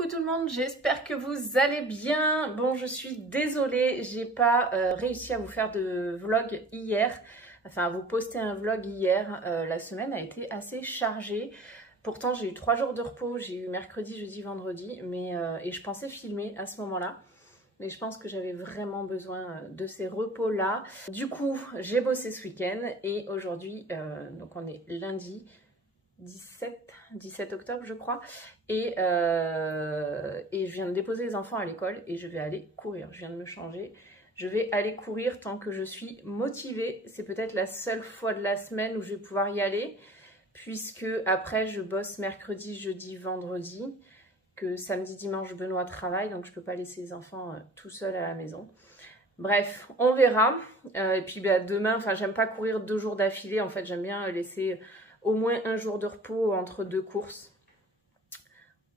Coucou tout le monde, j'espère que vous allez bien. Bon, je suis désolée, j'ai pas réussi à vous faire de vlog hier, enfin à vous poster un vlog hier. La semaine a été assez chargée. Pourtant, j'ai eu 3 jours de repos, j'ai eu mercredi, jeudi, vendredi, et je pensais filmer à ce moment-là. Mais je pense que j'avais vraiment besoin de ces repos-là. Du coup, j'ai bossé ce week-end et aujourd'hui, donc on est lundi 17 octobre je crois, et je viens de déposer les enfants à l'école et je vais aller courir. Je viens de me changer, je vais aller courir tant que je suis motivée. C'est peut-être la seule fois de la semaine où je vais pouvoir y aller, puisque après je bosse mercredi, jeudi, vendredi, que samedi, dimanche, Benoît travaille, donc je peux pas laisser les enfants tout seuls à la maison. Bref, on verra. Et puis demain, enfin j'aime pas courir 2 jours d'affilée, en fait j'aime bien laisser au moins un jour de repos entre 2 courses.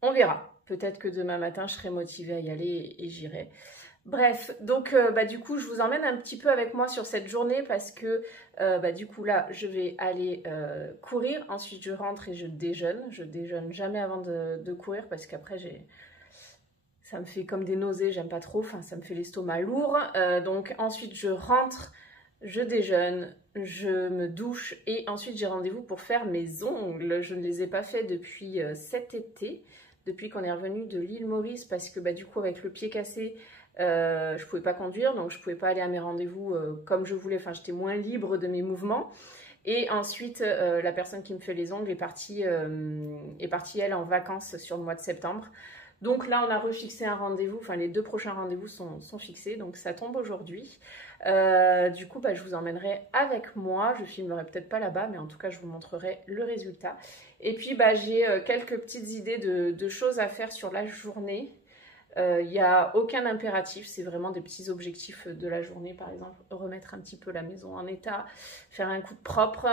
On verra. Peut-être que demain matin, je serai motivée à y aller et j'irai. Bref, donc du coup, je vous emmène un petit peu avec moi sur cette journée parce que du coup là, je vais aller courir. Ensuite, je rentre et je déjeune. Je déjeune jamais avant de courir parce qu'après, ça me fait comme des nausées. J'aime pas trop. Enfin, ça me fait l'estomac lourd. Donc ensuite, je rentre, je déjeune, je me douche et ensuite j'ai rendez-vous pour faire mes ongles. Je ne les ai pas fait depuis cet été, depuis qu'on est revenu de l'île Maurice, parce que du coup avec le pied cassé, je pouvais pas conduire, donc je pouvais pas aller à mes rendez-vous comme je voulais. Enfin, j'étais moins libre de mes mouvements. Et ensuite, la personne qui me fait les ongles est partie elle en vacances sur le mois de septembre. Donc là, on a refixé un rendez-vous, enfin les 2 prochains rendez-vous sont fixés, donc ça tombe aujourd'hui. Du coup, je vous emmènerai avec moi. Je filmerai peut-être pas là-bas, mais en tout cas, je vous montrerai le résultat. Et puis, j'ai quelques petites idées de choses à faire sur la journée. Il n'y a aucun impératif, c'est vraiment des petits objectifs de la journée. Par exemple, remettre un petit peu la maison en état, faire un coup de propre,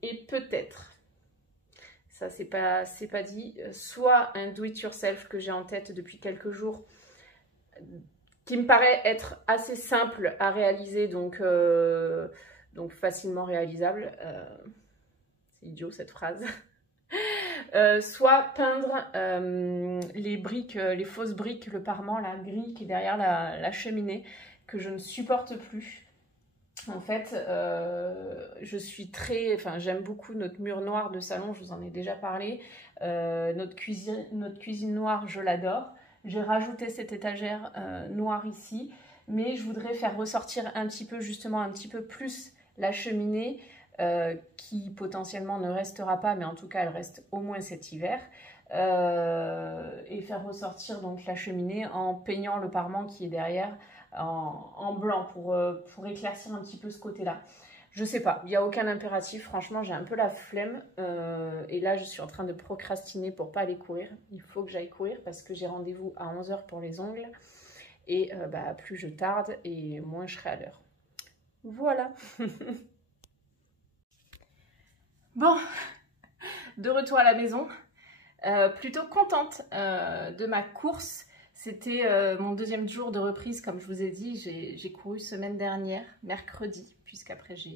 et peut-être, ça c'est pas dit, soit un do-it-yourself que j'ai en tête depuis quelques jours, qui me paraît être assez simple à réaliser, donc facilement réalisable. C'est idiot cette phrase. Soit peindre les briques, les fausses briques, le parement, la grille qui est derrière la cheminée, que je ne supporte plus. En fait, je suis j'aime beaucoup notre mur noir de salon, je vous en ai déjà parlé. Notre cuisine noire, je l'adore. J'ai rajouté cette étagère noire ici, mais je voudrais faire ressortir un petit peu plus la cheminée, qui potentiellement ne restera pas, mais en tout cas elle reste au moins cet hiver, et faire ressortir donc la cheminée en peignant le parement qui est derrière en blanc pour éclaircir un petit peu ce côté-là. Je sais pas, il n'y a aucun impératif, franchement j'ai un peu la flemme, et là je suis en train de procrastiner pour pas aller courir. Il faut que j'aille courir parce que j'ai rendez-vous à 11 h pour les ongles, et plus je tarde et moins je serai à l'heure. Voilà. Bon, de retour à la maison, plutôt contente de ma course. C'était mon 2e jour de reprise, comme je vous ai dit. J'ai couru semaine dernière, mercredi, puisqu'après je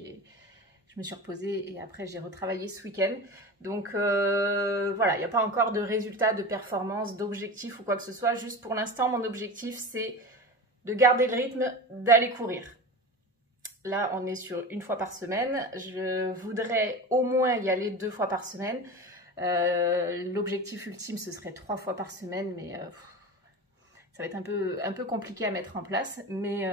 me suis reposée et après j'ai retravaillé ce week-end. Donc voilà, il n'y a pas encore de résultats, de performance, d'objectif ou quoi que ce soit. Juste pour l'instant, mon objectif, c'est de garder le rythme, d'aller courir. Là, on est sur 1 fois par semaine. Je voudrais au moins y aller 2 fois par semaine. L'objectif ultime, ce serait 3 fois par semaine, mais ça va être un peu compliqué à mettre en place. Mais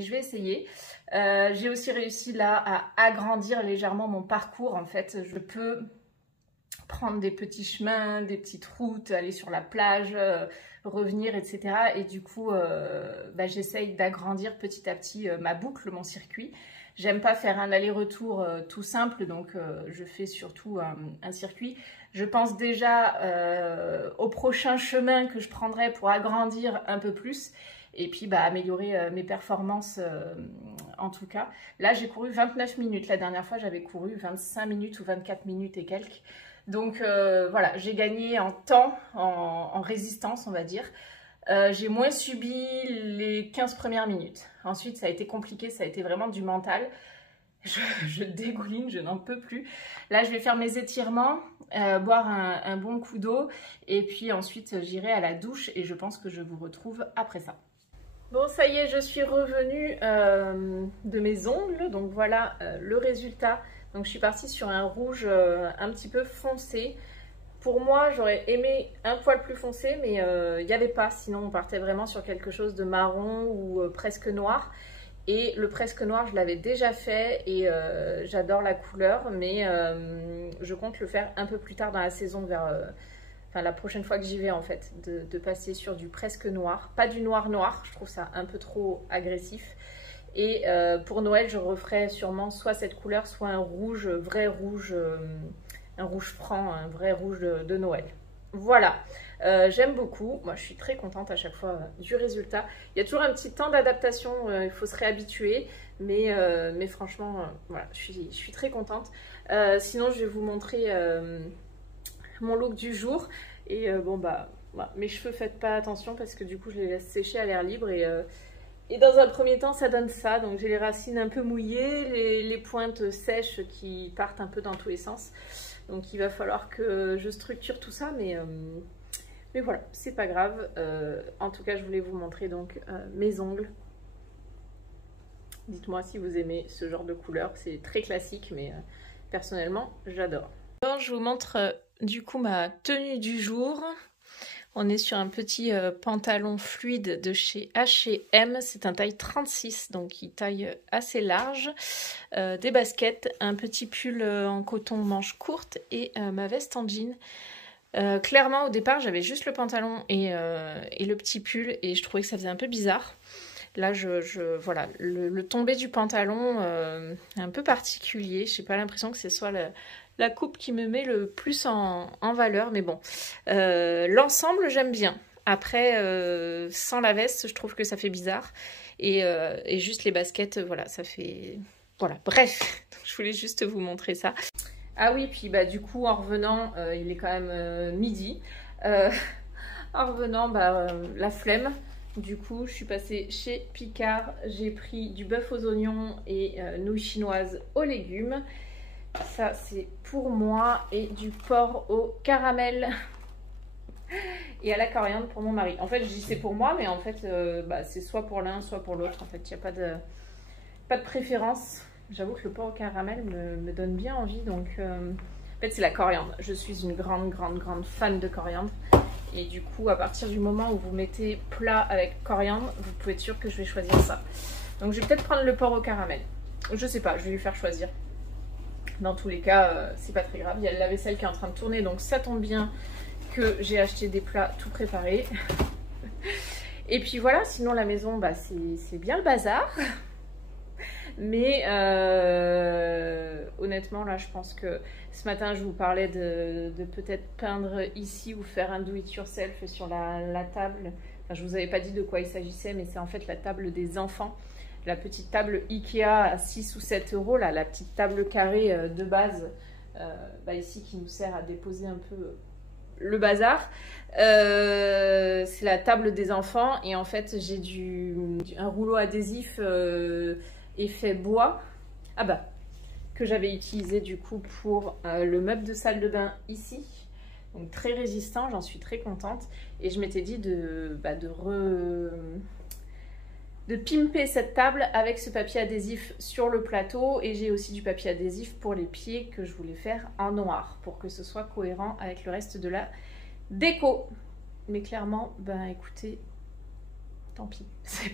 je vais essayer. J'ai aussi réussi là à agrandir légèrement mon parcours. En fait, je peux prendre des petits chemins, des petites routes, aller sur la plage, revenir, etc. Et du coup, j'essaye d'agrandir petit à petit ma boucle, mon circuit. J'aime pas faire un aller-retour tout simple, donc je fais surtout un circuit. Je pense déjà au prochain chemin que je prendrai pour agrandir un peu plus et puis améliorer mes performances en tout cas. Là, j'ai couru 29 minutes. La dernière fois, j'avais couru 25 minutes ou 24 minutes et quelques. Donc voilà, j'ai gagné en temps, en résistance, on va dire. J'ai moins subi les 15 premières minutes. Ensuite, ça a été compliqué, ça a été vraiment du mental. Je dégouline, je n'en peux plus. Là, je vais faire mes étirements, boire un bon coup d'eau et puis ensuite j'irai à la douche et je pense que je vous retrouve après ça. Bon, ça y est, je suis revenue de mes ongles, donc voilà le résultat. Donc je suis partie sur un rouge un petit peu foncé. Pour moi, j'aurais aimé un poil plus foncé, mais il n'y avait pas. Sinon, on partait vraiment sur quelque chose de marron ou presque noir. Et le presque noir, je l'avais déjà fait et j'adore la couleur, mais je compte le faire un peu plus tard dans la saison, vers enfin, la prochaine fois que j'y vais en fait, de passer sur du presque noir. Pas du noir noir, je trouve ça un peu trop agressif. Et pour Noël, je referai sûrement soit cette couleur, soit un rouge, vrai rouge, un rouge franc, un vrai rouge de Noël. Voilà, j'aime beaucoup. Moi, je suis très contente à chaque fois du résultat. Il y a toujours un petit temps d'adaptation, il faut se réhabituer, mais franchement, voilà, je suis très contente. Sinon, je vais vous montrer mon look du jour. Et bon, bah, voilà, mes cheveux, faites pas attention parce que du coup, je les laisse sécher à l'air libre et dans un premier temps, ça donne ça. Donc, j'ai les racines un peu mouillées, les pointes sèches qui partent un peu dans tous les sens. Donc il va falloir que je structure tout ça, mais voilà, c'est pas grave. En tout cas, je voulais vous montrer donc mes ongles. Dites-moi si vous aimez ce genre de couleur, c'est très classique, mais personnellement, j'adore. Alors, je vous montre du coup ma tenue du jour. On est sur un petit pantalon fluide de chez H&M, c'est un taille 36, donc il taille assez large, des baskets, un petit pull en coton manche courte et ma veste en jean. Clairement au départ j'avais juste le pantalon et le petit pull et je trouvais que ça faisait un peu bizarre. Là voilà, le tombé du pantalon est un peu particulier, j'ai pas l'impression que ce soit la coupe qui me met le plus en valeur, mais bon, l'ensemble j'aime bien. Après, sans la veste, je trouve que ça fait bizarre. Et juste les baskets, voilà, ça fait... Voilà, bref, je voulais juste vous montrer ça. Ah oui, puis bah du coup, en revenant, il est quand même midi. En revenant, bah, la flemme. Du coup, je suis passée chez Picard. J'ai pris du bœuf aux oignons et nouilles chinoises aux légumes. Ça, c'est pour moi. Et du porc au caramel et à la coriandre pour mon mari. En fait, je dis c'est pour moi, mais en fait, bah, c'est soit pour l'un, soit pour l'autre. En fait, il n'y a pas de préférence. J'avoue que le porc au caramel me donne bien envie. Donc, en fait, c'est la coriandre. Je suis une grande fan de coriandre. Et du coup, à partir du moment où vous mettez plat avec coriandre, vous pouvez être sûr que je vais choisir ça. Donc, je vais peut-être prendre le porc au caramel. Je sais pas, je vais lui faire choisir. Dans tous les cas, c'est pas très grave. Il y a le lave-vaisselle qui est en train de tourner, donc ça tombe bien que j'ai acheté des plats tout préparés. Et puis voilà, sinon la maison, bah, c'est bien le bazar. Mais honnêtement, là, je pense que ce matin, je vous parlais de peut-être peindre ici ou faire un do-it-yourself sur la table. Enfin, je vous avais pas dit de quoi il s'agissait, mais c'est en fait la table des enfants. La petite table Ikea à 6 ou 7 euros, là, la petite table carrée de base, bah, ici, qui nous sert à déposer un peu le bazar. C'est la table des enfants et en fait, j'ai un rouleau adhésif effet bois, ah bah, que j'avais utilisé du coup pour le meuble de salle de bain ici. Donc très résistant, j'en suis très contente. Et je m'étais dit de pimper cette table avec ce papier adhésif sur le plateau. Et j'ai aussi du papier adhésif pour les pieds que je voulais faire en noir pour que ce soit cohérent avec le reste de la déco. Mais clairement, ben écoutez, tant pis, ce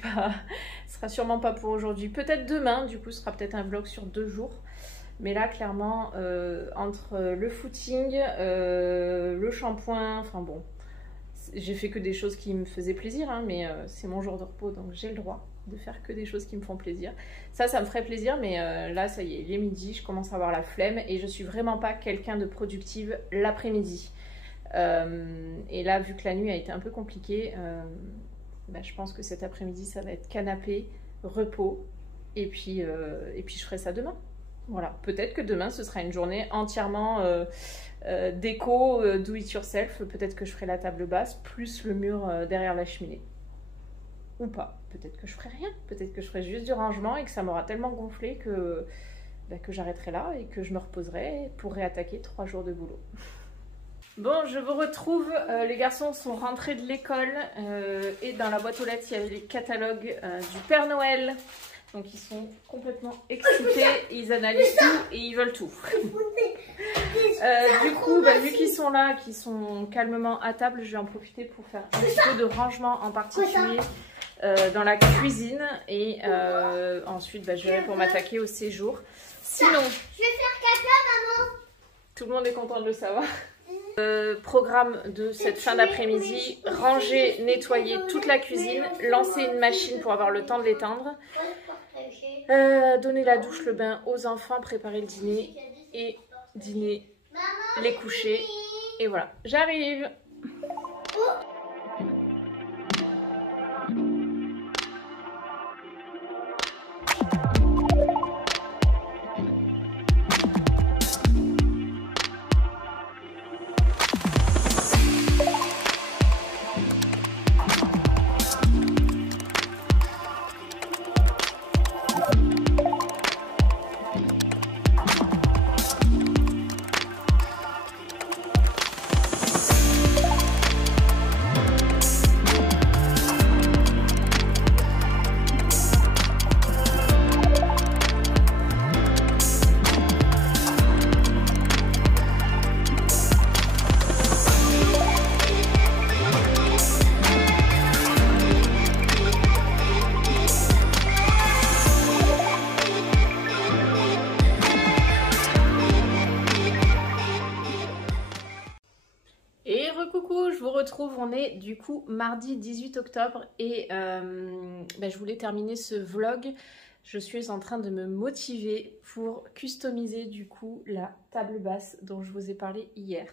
sera sûrement pas pour aujourd'hui. Peut-être demain, du coup, ce sera peut-être un vlog sur 2 jours. Mais là, clairement, entre le footing, le shampoing, enfin bon, j'ai fait que des choses qui me faisaient plaisir, hein, mais c'est mon jour de repos, donc j'ai le droit de faire que des choses qui me font plaisir. Ça me ferait plaisir, mais là, ça y est, il est midi, je commence à avoir la flemme et je suis vraiment pas quelqu'un de productive l'après-midi. Et là, vu que la nuit a été un peu compliquée, bah, je pense que cet après-midi, ça va être canapé, repos, et puis je ferai ça demain. Voilà, peut-être que demain, ce sera une journée entièrement déco, do it yourself. Peut-être que je ferai la table basse, plus le mur derrière la cheminée. Ou pas. Peut-être que je ferai rien. Peut-être que je ferai juste du rangement et que ça m'aura tellement gonflé que que j'arrêterai là et que je me reposerai pour réattaquer 3 jours de boulot. Bon, je vous retrouve, les garçons sont rentrés de l'école et dans la boîte aux lettres il y avait les catalogues du Père Noël. Donc ils sont complètement excités, ils analysent tout et ils veulent tout. Du coup, vu qu'ils sont là, qu'ils sont calmement à table, je vais en profiter pour faire un petit peu de rangement en particulier dans la cuisine. Et ensuite, je vais pour m'attaquer au séjour. Sinon, je vais faire caca, maman. Tout le monde est content de le savoir. Programme de cette fin d'après-midi, ranger, nettoyer toute la cuisine, lancer une machine pour avoir le temps de l'étendre, donner la douche, le bain aux enfants, préparer le dîner et dîner, les coucher. Et voilà, j'arrive. Coucou, je vous retrouve, on est du coup mardi 18 octobre et je voulais terminer ce vlog. Je suis en train de me motiver pour customiser du coup la table basse dont je vous ai parlé hier.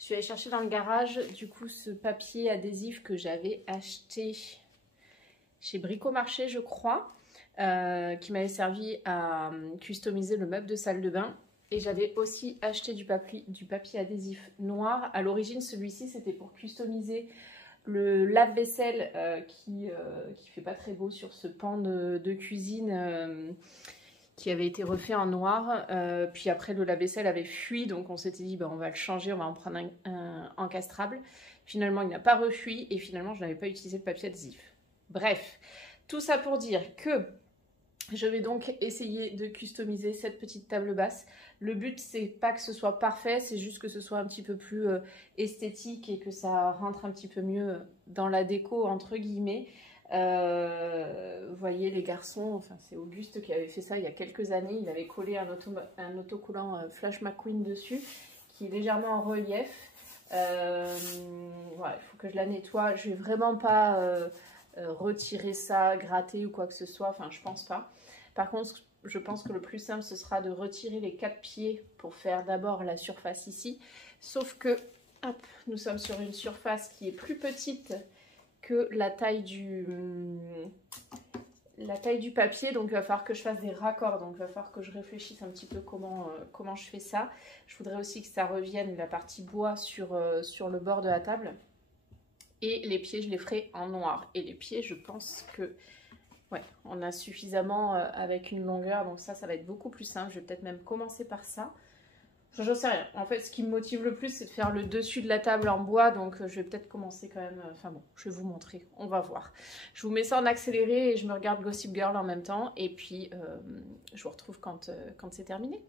Je suis allée chercher dans le garage du coup ce papier adhésif que j'avais acheté chez Bricomarché je crois, qui m'avait servi à customiser le meuble de salle de bain. Et j'avais aussi acheté du papier adhésif noir. À l'origine, celui-ci, c'était pour customiser le lave-vaisselle qui fait pas très beau sur ce pan de cuisine qui avait été refait en noir. Puis après, le lave-vaisselle avait fui, donc on s'était dit, on va le changer, on va en prendre un encastrable. Finalement, il n'a pas refui et finalement, je n'avais pas utilisé le papier adhésif. Bref, tout ça pour dire que je vais donc essayer de customiser cette petite table basse. Le but, c'est pas que ce soit parfait, c'est juste que ce soit un petit peu plus esthétique et que ça rentre un petit peu mieux dans la déco, entre guillemets. Vous voyez les garçons, enfin c'est Auguste qui avait fait ça il y a quelques années. Il avait collé un autocollant Flash McQueen dessus, qui est légèrement en relief. Voilà, il faut que je la nettoie. Je vais vraiment pas retirer ça, gratter ou quoi que ce soit, enfin je pense pas. Par contre, je pense que le plus simple ce sera de retirer les 4 pieds pour faire d'abord la surface ici. Sauf que, hop, nous sommes sur une surface qui est plus petite que la taille du papier, donc il va falloir que je fasse des raccords, donc il va falloir que je réfléchisse un petit peu comment je fais ça. Je voudrais aussi que ça revienne, la partie bois sur le bord de la table. Et les pieds, je les ferai en noir. Et les pieds, je pense que ouais, on a suffisamment avec une longueur. Donc ça va être beaucoup plus simple. Je vais peut-être même commencer par ça. Je sais rien. En fait, ce qui me motive le plus, c'est de faire le dessus de la table en bois. Donc je vais peut-être commencer quand même. Enfin bon, je vais vous montrer. On va voir. Je vous mets ça en accéléré et je me regarde Gossip Girl en même temps. Et puis, je vous retrouve quand c'est terminé.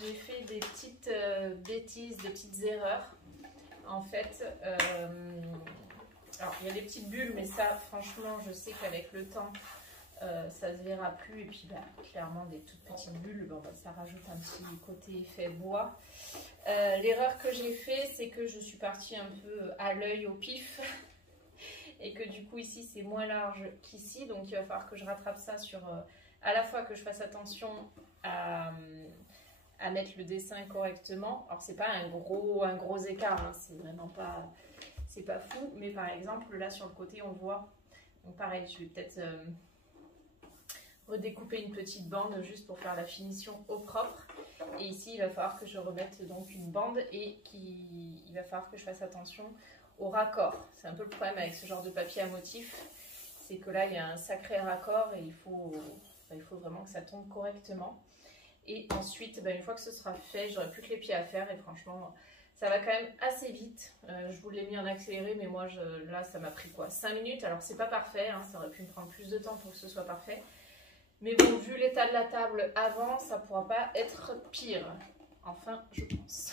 j'ai fait des petites bêtises, des petites erreurs. En fait, alors il y a des petites bulles, mais ça, franchement, je sais qu'avec le temps, ça se verra plus. Et puis, bah, clairement, des toutes petites bulles, bon, bah, ça rajoute un petit côté effet bois. L'erreur que j'ai fait, c'est que je suis partie un peu à l'œil, au pif. Et que du coup, ici, c'est moins large qu'ici. Donc, il va falloir que je rattrape ça sur... à la fois que je fasse attention à mettre le dessin correctement. Alors, c'est pas un gros écart, hein, c'est vraiment pas... c'est pas fou. Mais par exemple, là, sur le côté, on voit... Donc, pareil, je vais peut-être... redécouper une petite bande juste pour faire la finition au propre. Et ici, il va falloir que je remette donc une bande et il va falloir que je fasse attention au raccord. C'est un peu le problème avec ce genre de papier à motif, c'est que là, il y a un sacré raccord et il faut vraiment que ça tombe correctement. Et ensuite, une fois que ce sera fait, j'aurai plus que les pieds à faire et franchement, ça va quand même assez vite. Je vous l'ai mis en accéléré, mais moi, là, ça m'a pris quoi, 5 minutes. Alors, c'est pas parfait, hein, ça aurait pu me prendre plus de temps pour que ce soit parfait. Mais bon, vu l'état de la table avant, ça ne pourra pas être pire. Enfin, je pense.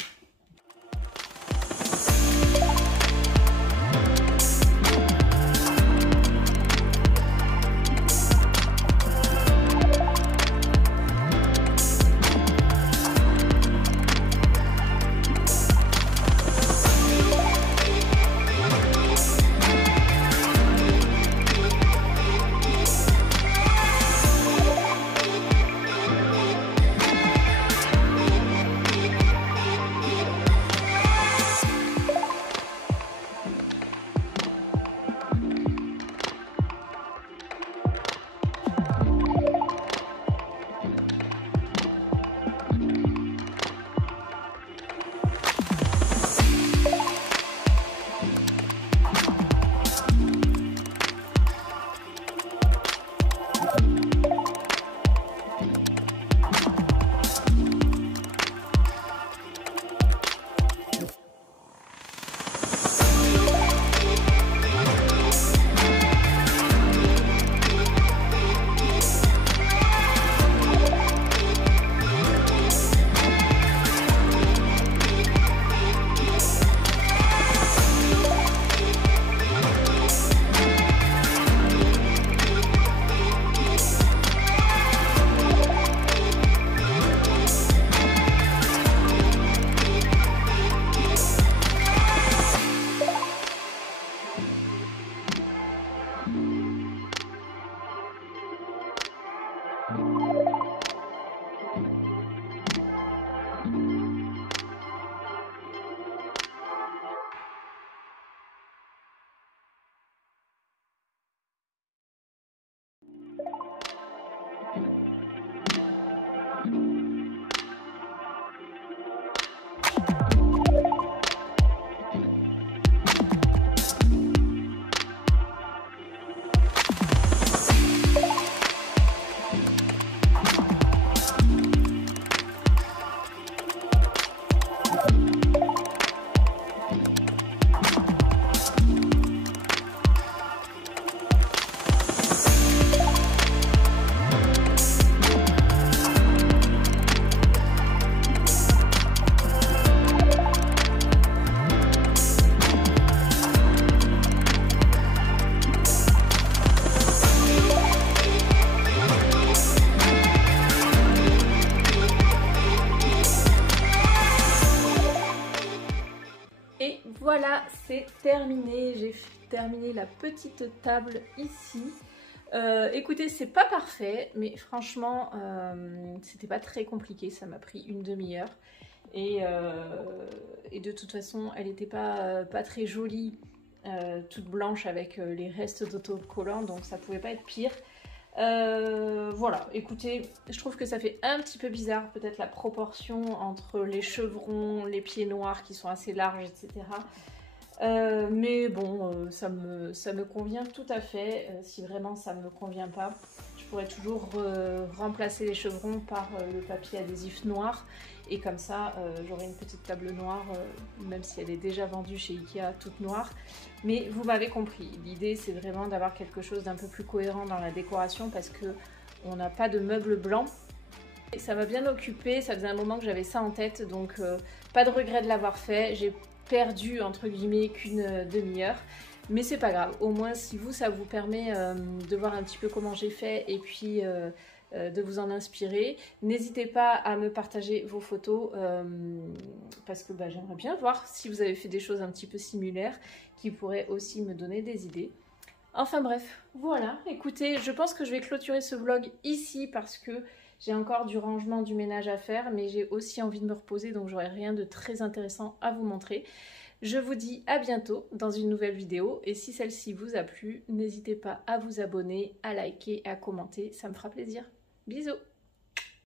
Voilà, c'est terminé. J'ai terminé la petite table ici. Écoutez, c'est pas parfait, mais franchement, c'était pas très compliqué. Ça m'a pris une demi-heure. Et de toute façon, elle n'était pas très jolie, toute blanche avec les restes d'autocollants, donc ça pouvait pas être pire. Voilà, écoutez, je trouve que ça fait un petit peu bizarre, peut-être la proportion entre les chevrons, les pieds noirs qui sont assez larges, etc. Mais bon, ça me convient tout à fait. Si vraiment ça ne me convient pas, je pourrais toujours remplacer les chevrons par le papier adhésif noir. Et comme ça, j'aurai une petite table noire, même si elle est déjà vendue chez Ikea toute noire. Mais vous m'avez compris, l'idée c'est vraiment d'avoir quelque chose d'un peu plus cohérent dans la décoration parce qu'on n'a pas de meubles blancs. Ça m'a bien occupée, ça faisait un moment que j'avais ça en tête, donc pas de regret de l'avoir fait. J'ai perdu entre guillemets qu'une demi-heure, mais c'est pas grave. Au moins si vous, ça vous permet de voir un petit peu comment j'ai fait et puis de vous en inspirer. N'hésitez pas à me partager vos photos parce que j'aimerais bien voir si vous avez fait des choses un petit peu similaires qui pourraient aussi me donner des idées. Enfin bref, voilà, écoutez, je pense que je vais clôturer ce vlog ici parce que j'ai encore du rangement, du ménage à faire, mais j'ai aussi envie de me reposer, donc j'aurai rien de très intéressant à vous montrer. Je vous dis à bientôt dans une nouvelle vidéo, et si celle-ci vous a plu, n'hésitez pas à vous abonner, à liker, à commenter, ça me fera plaisir. Bisous!